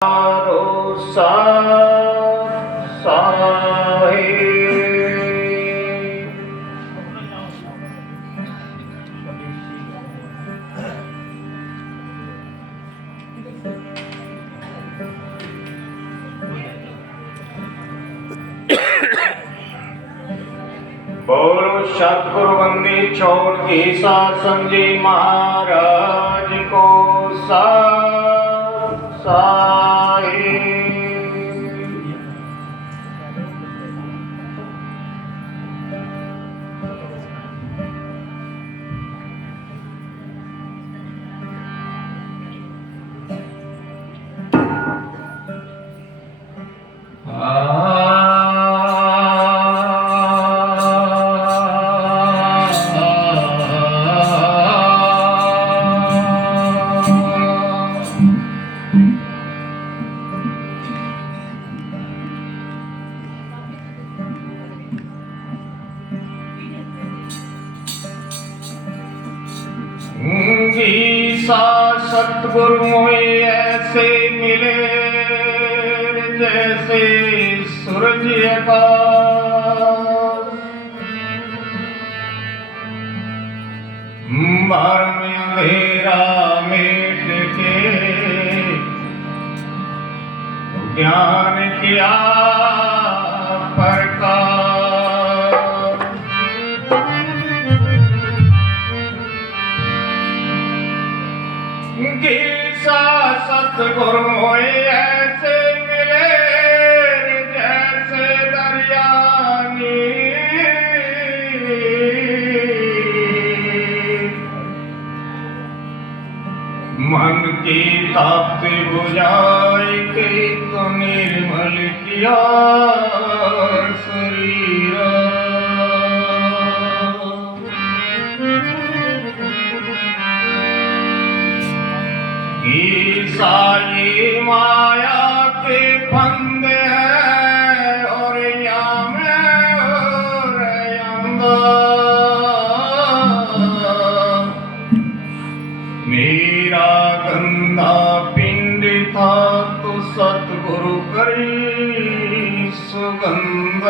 बोलो सतगुरु बंदी छोड़ की शासन जी महाराज को साई। सतगुरु मोहे ऐसे मिले जैसे सूरज का बार में अंधेरा मेट के ज्ञान किया सतगुरु मोहे ऐसे मिले जैसे दरिया मन की ताप्त बुझाई के तो निर्मल किया शरीर। साई माया के फंदे हैं और यहाँ में मेरा गंदा पिंड था तो सतगुरु करी सुगंध।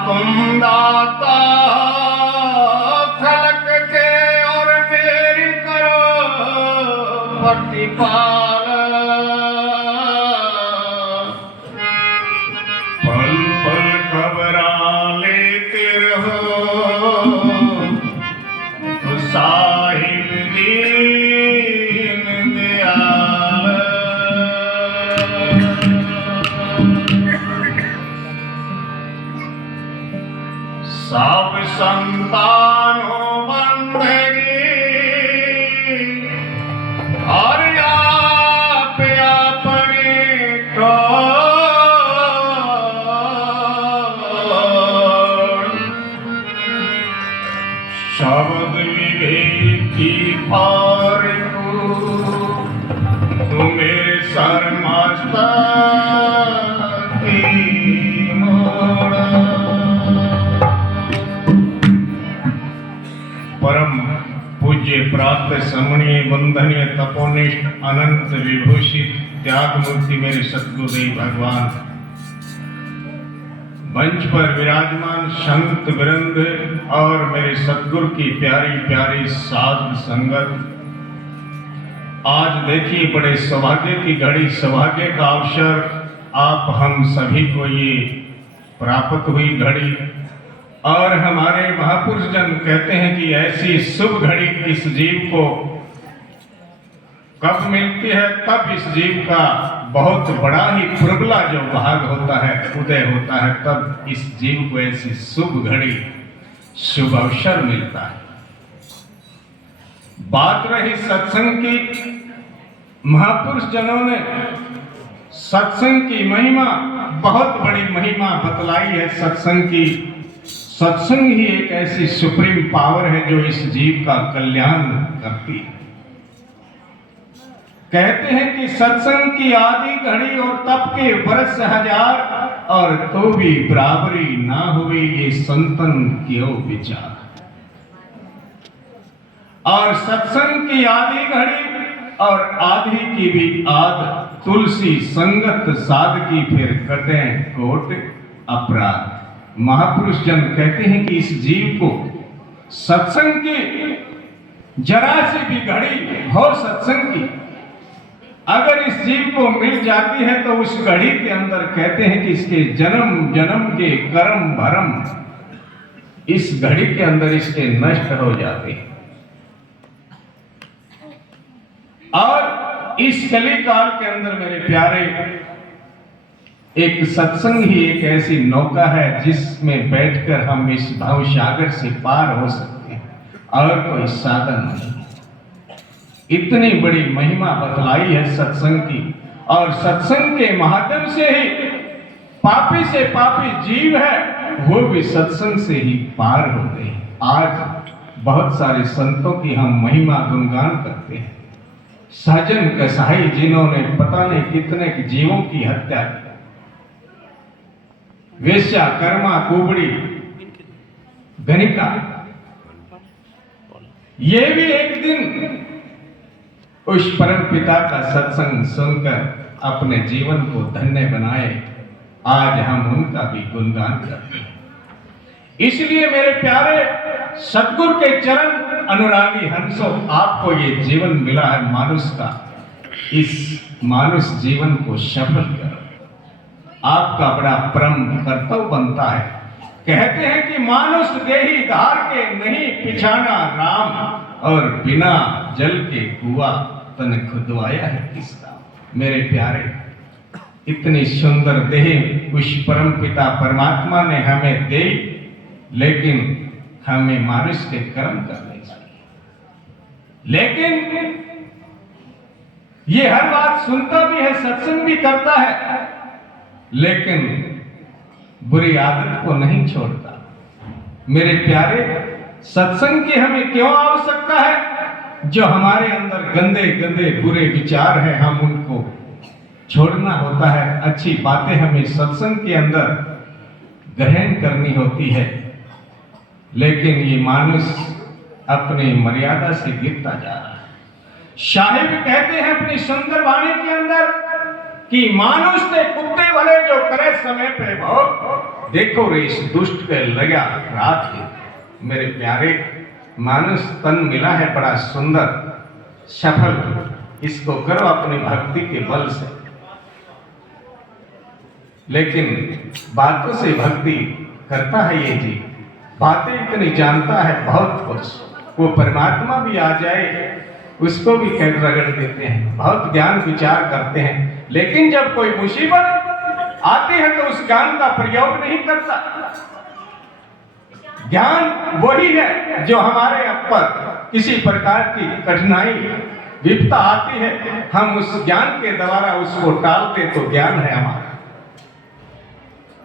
तुम दाता खलक के और मेरी करो प्रतिपाल। पल पल खबरा लेते रहो तो साहिब दीन दयाल। सब संतानों बंदगी और आप अपने को शब्द विवेक की पार को तू मेरे शर्मास्ता की मोड़ा। परम पूज्य प्राप्त समणीय वंदनीय तपोनिष्ठ अनंत विभूषित त्याग मूर्ति मेरे सतगुरुदेव भगवान, मंच पर विराजमान संत वृंद और मेरे सतगुरु की प्यारी प्यारी साध संगत, आज देखिए बड़े सौभाग्य की घड़ी, सौभाग्य का अवसर आप हम सभी को ये प्राप्त हुई घड़ी। और हमारे महापुरुष जन कहते हैं कि ऐसी शुभ घड़ी इस जीव को कब मिलती है, तब इस जीव का बहुत बड़ा ही प्रबला जो भाग होता है, उदय होता है, तब इस जीव को ऐसी शुभ घड़ी, शुभ अवसर मिलता है। बात रही सत्संग की, महापुरुष जनों ने सत्संग की महिमा, बहुत बड़ी महिमा बतलाई है सत्संग की। सत्संग ही एक ऐसी सुप्रीम पावर है जो इस जीव का कल्याण करती है। कहते हैं कि सत्संग की आदि घड़ी और तप के वर्ष हजार और तो भी बराबरी ना हुई, ये संतन क्यों विचार। और सत्संग की आधी घड़ी और आधी की भी आध, तुलसी संगत साध की फिर कटे कोट अपराध। महापुरुष जन कहते हैं कि इस जीव को सत्संग की जरा सी भी घड़ी हो, सत्संग की अगर इस जीव को मिल जाती है तो उस घड़ी के अंदर कहते हैं कि इसके जन्म जन्म के कर्म भरम इस घड़ी के अंदर इसके नष्ट हो जाते हैं। और इस कलिकाल के अंदर मेरे प्यारे, एक सत्संग ही एक ऐसी नौका है जिसमें बैठकर हम इस भवसागर से पार हो सकते हैं, और कोई साधन नहीं। इतनी बड़ी महिमा बतलाई है सत्संग की, और सत्संग के माध्यम से ही पापी से पापी जीव है वो भी सत्संग से ही पार हो गए। आज बहुत सारे संतों की हम महिमा गुणगान करते हैं। सहजन कसाई जिन्होंने पता नहीं कितने जीवों की हत्या की, वेश्या, कर्मा, कुबड़ी, गणिका, ये भी एक दिन उस परम पिता का सत्संग सुनकर अपने जीवन को धन्य बनाए। आज हम उनका भी गुणगान करते हैं। इसलिए मेरे प्यारे सद्गुरु के चरण अनुरागी हंसो, आपको ये जीवन मिला है मानुष का, इस मानुष जीवन को सफल करो। आपका बड़ा परम कर्तव्य बनता है। कहते हैं कि मानुष देही धार के नहीं पिछाना राम, और बिना जल के कुआं तन खुदवाया है किसका। मेरे प्यारे, इतनी सुंदर देह उस परम पिता परमात्मा ने हमें दी, लेकिन हमें मानुष के कर्म करने चाहिए। लेकिन ये हर बात सुनता भी है, सत्संग भी करता है, लेकिन बुरी आदत को नहीं छोड़ता। मेरे प्यारे, सत्संग की हमें क्यों आवश्यकता है? जो हमारे अंदर गंदे गंदे बुरे विचार हैं, हम उनको छोड़ना होता है। अच्छी बातें हमें सत्संग के अंदर ग्रहण करनी होती है। लेकिन ये मानुष अपनी मर्यादा से गिरता जा रहा है। शाहिब कहते हैं अपनी सुंदर वाणी के अंदर कि मानुष ने कुत्ते वाले जो करे समय पे भोग, देखो रे इस दुष्ट पे लगा रात की। मेरे प्यारे, मानुष तन मिला है बड़ा सुंदर, सफल, इसको करो अपनी भक्ति के बल से। लेकिन बातों से भक्ति करता है ये जी, बातें इतनी जानता है बहुत कुछ। वो परमात्मा भी आ जाए उसको भी रगड़ देते हैं, बहुत ज्ञान विचार करते हैं, लेकिन जब कोई मुसीबत आती है तो उस ज्ञान का प्रयोग नहीं करता। ज्ञान वही है जो हमारे ऊपर किसी प्रकार की कठिनाई विपदा आती है, हम उस ज्ञान के द्वारा उसको टालते तो ज्ञान है हमारा।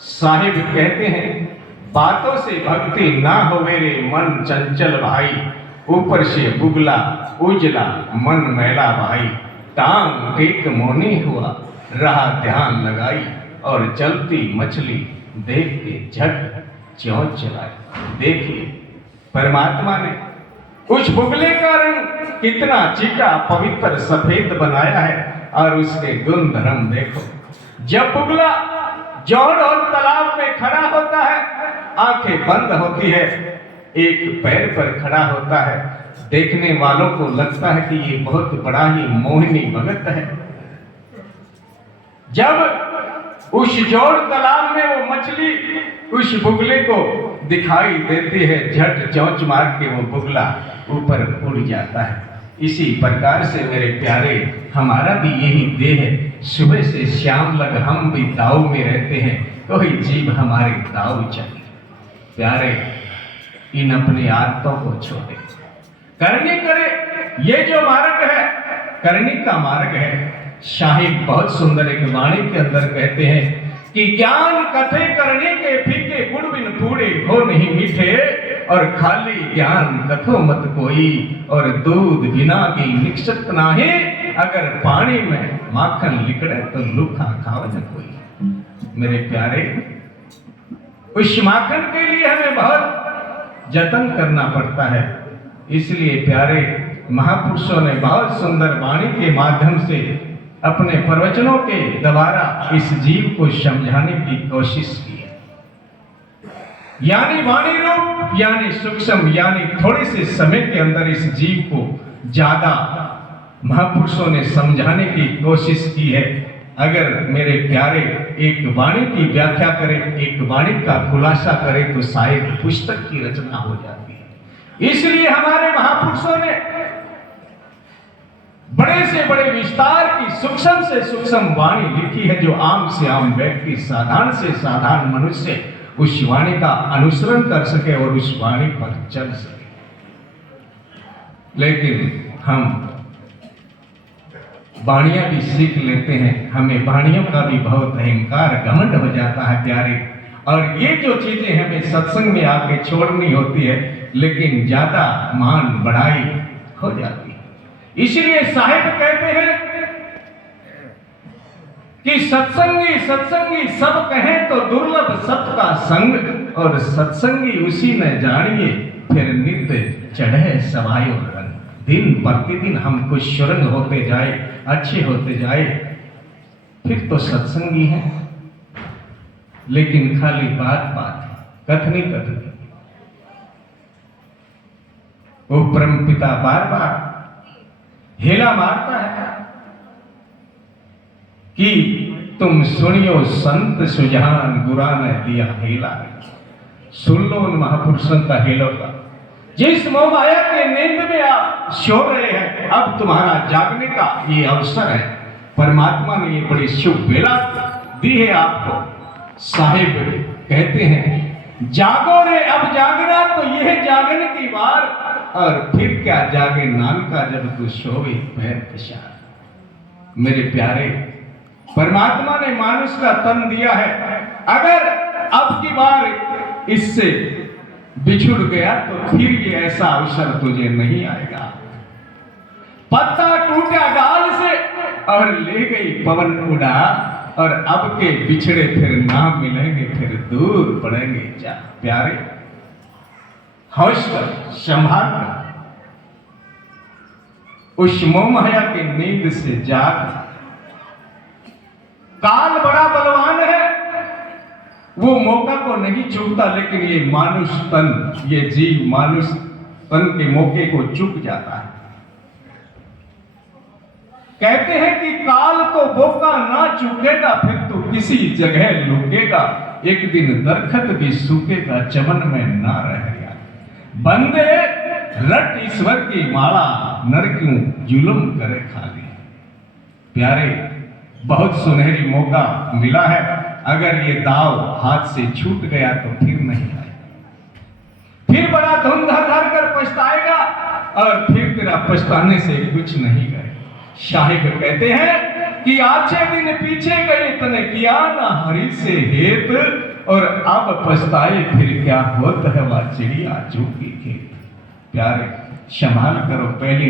साहिब कहते हैं बातों से भक्ति ना होवे रे मन चंचल भाई, ऊपर से बुगला उजला मन मैला भाई। टांग टेक मोनी हुआ रहा ध्यान लगाई, और चलती मछली देख के झट चौंच चलाई। देखिए परमात्मा ने उस बुगले का रंग कितना चिटा पवित्र सफेद बनाया है, और उसके गुण धर्म देखो। जब बुगला जोड़ और तालाब में खड़ा होता है, आंखें बंद होती है, एक पैर पर खड़ा होता है, देखने वालों को लगता है कि ये बहुत बड़ा ही मोहिनी भगत है। जब उस जोड़ तालाब में वो मछली उस बुगले को दिखाई देती है, झट चौंच मार के वो बुगला ऊपर उड़ जाता है। इसी प्रकार से मेरे प्यारे, हमारा भी यही देह है। सुबह से शाम लग हम भी दाव में रहते हैं, कोई जीव हमारे दाव चले। प्यारे, इन अपनी आदतों को छोड़े, करनी करे। ये जो मार्ग है करनी का मार्ग है। शाहिब बहुत सुंदर एक वाणी के अंदर कहते हैं कि ज्ञान कथे करने के फीके गुड़ बिन थोड़े हो नहीं मीठे, और खाली ज्ञान कथो मत कोई, और दूध बिना की निक्षत नाहे, अगर पानी में माखन लिकड़े तो लुखा खाओ न कोई। मेरे प्यारे, उस माखन के लिए हमें बहुत जतन करना पड़ता है। इसलिए प्यारे महापुरुषों ने बहुत सुंदर वाणी के माध्यम से अपने प्रवचनों के द्वारा इस जीव को समझाने की कोशिश की है। यानी वाणी रूप, यानी सूक्ष्म, यानी थोड़े से समय के अंदर इस जीव को ज्यादा महापुरुषों ने समझाने की कोशिश की है। अगर मेरे प्यारे एक वाणी की व्याख्या करें, एक वाणी का खुलासा करें, तो शायद पुस्तक की रचना हो जाती है। इसलिए हमारे महापुरुषों ने बड़े से बड़े विस्तार की सूक्ष्म से सूक्ष्म वाणी लिखी है, जो आम से आम व्यक्ति, साधारण से साधारण मनुष्य उस वाणी का अनुसरण कर सके और उस वाणी पर चल सके। लेकिन हम वाणियां भी सीख लेते हैं, हमें वाणियों का भी बहुत अहंकार, घमंड हो जाता है प्यारे। और ये जो चीजें हमें सत्संग में आके छोड़नी होती है, लेकिन ज्यादा मान बढ़ाई हो जाती है। इसलिए साहिब कहते हैं कि सत्संगी सत्संगी सब कहें तो दुर्लभ सत का संग, और सत्संगी उसी न जानिए फिर नित्य चढ़े सवायो रंग। दिन प्रतिदिन हम कुछ शुरंग होते जाए, अच्छे होते जाए, फिर तो सत्संगी हैं। लेकिन खाली बात बात, कथनी कथनी। वो परम पिता बार बार हेला मारता है कि तुम सुनियो संत सुजान, गुरा ने दिया हेला। सुन लो उन महापुरुषों का हेलो का। जिस मोह माया के नींद में आप सो रहे हैं, अब तुम्हारा जागने का ये अवसर है। परमात्मा ने ये बड़ी शुभ बेला दी है आपको। साहिब कहते हैं जागो रे अब जागना, तो यह जागने की बार, और फिर क्या जागे नाम का जब तू सोवे पैर पछाड़। मेरे प्यारे, परमात्मा ने मानुष का तन दिया है। अगर अब की बार इससे बिछुड़ गया तो फिर ये ऐसा अवसर तुझे नहीं आएगा। पत्ता टूटा डाल से और ले गई पवन उड़ा, और अब के बिछड़े फिर ना मिलेंगे, फिर दूर पड़ेंगे जा। प्यारे, होश कर, संभाल कर, उस मोह माया के नींद से जाग। काल बड़ा बलवान है, वो मौका को नहीं चूकता, लेकिन ये मानुष तन, ये जीव मानुष तन के मौके को चूक जाता है। कहते हैं कि काल को मौका ना चूकेगा, फिर तो किसी जगह लुकेगा। एक दिन दरखत भी सूखेगा, चमन में ना रह गया। बंदे रट ईश्वर की माला, नर क्यों जुल्म करे खाली। प्यारे, बहुत सुनहरी मौका मिला है। अगर ये दाव हाथ से छूट गया तो फिर नहीं आएगा। फिर बड़ा धुंधा धर कर पछताएगा, और फिर तेरा पछताने से कुछ नहीं गए। शाहिब कहते हैं कि आछे दिन पीछे गए, तने किया ना हरि से हेत, और अब पछताए फिर क्या होत है वह चिड़िया चूकी खेत। प्यारे, संभाल करो, पहले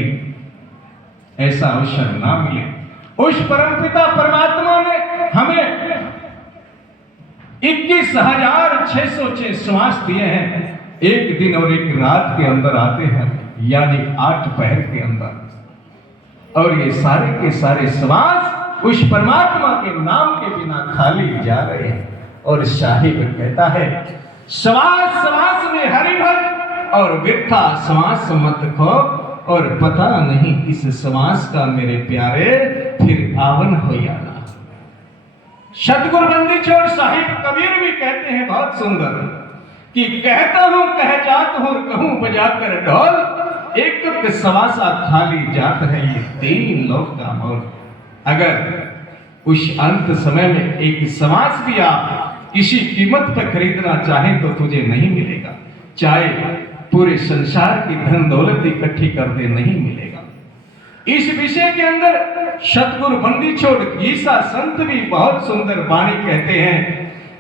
ऐसा अवसर ना मिले। उस परमपिता परमात्मा ने हमें 21,606 श्वास दिए हैं। एक दिन और एक रात के अंदर आते हैं, यानी 8 पहर के अंदर। और ये सारे के सारे श्वास उस परमात्मा के नाम के बिना खाली जा रहे हैं। और साहिब कहता है श्वास श्वास में हरि भज, और वृथा श्वास मत खो, और पता नहीं इस श्वास का मेरे प्यारे फिर आवन हो जाना। सतगुरु बंदी छोड़ साहिब कबीर भी कहते हैं बहुत सुंदर कि कहता हूं कह जात हूं, कहूं बजाकर ढोल, एक सवासा खाली जात है ये 3 लोक का मोल। अगर उस अंत समय में एक श्वास भी आप किसी कीमत पर खरीदना चाहें तो तुझे नहीं मिलेगा, चाहे पूरे संसार की धन दौलत इकट्ठी कर दे, नहीं मिलेगा। इस विषय के अंदर सतगुरु बंदी छोड़ गीसा संत भी बहुत सुंदर वाणी कहते हैं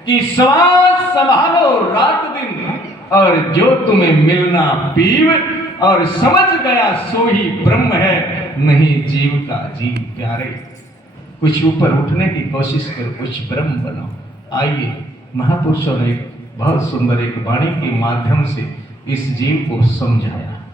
कि श्वास संभालो रात दिन, और जो तुम्हें मिलना पीव, और समझ गया सो ही ब्रह्म है, नहीं जीव का जीव। प्यारे, कुछ ऊपर उठने की कोशिश करो, कुछ ब्रह्म बनो। आइए, महापुरुषों ने बहुत सुंदर एक वाणी के माध्यम से इस जीव को समझाया।